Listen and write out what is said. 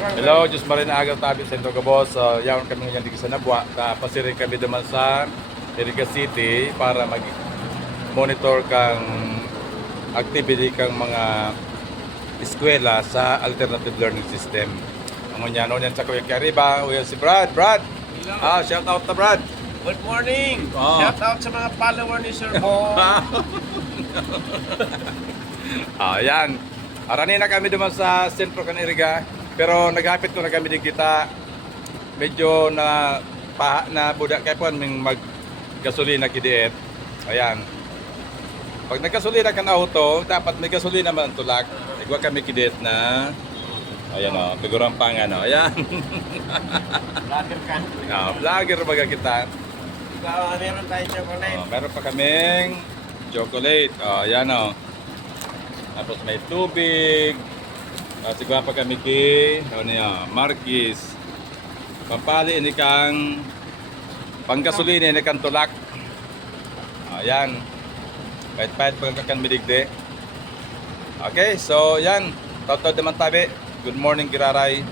Hello, Diyos Marina Agaw Tabi Sentro Gabos. Yawan kami ngayon dito sa Nabwa. Pasirin kami naman sa Iriga City para mag-monitor kang activity kang mga eskwela sa alternative learning system. Ang yan sa Kuya Kariba, si Brad. Shout out to Brad. Good morning! Oh. Shout out sa mga follower ni Sir Bo. Yan. Arani na kami naman sa sentro kan Iriga. Pero naghapit ko na kami din kita. Medyo na budak kay pon ming mag-gasolina kidiet. Ayan. Pag naggasolina kan auto, dapat may gasolina man ang tulak. Igwa kami kidiet na. Ayan o, figurang pangan o. Ayan. Vlogger ka. Vlogger baga kita. Meron tayong chocolate. Meron pa kaming chocolate. Ayan o. Tapos may tubig. Siguro pa kami kay Marquis. Pampali ini kang panggasolina ini kang tulak. Ayan. Pahit-pahit pagkakan midigde. Okay, so yan. Tawtod naman tabi. Good morning, Kiraray.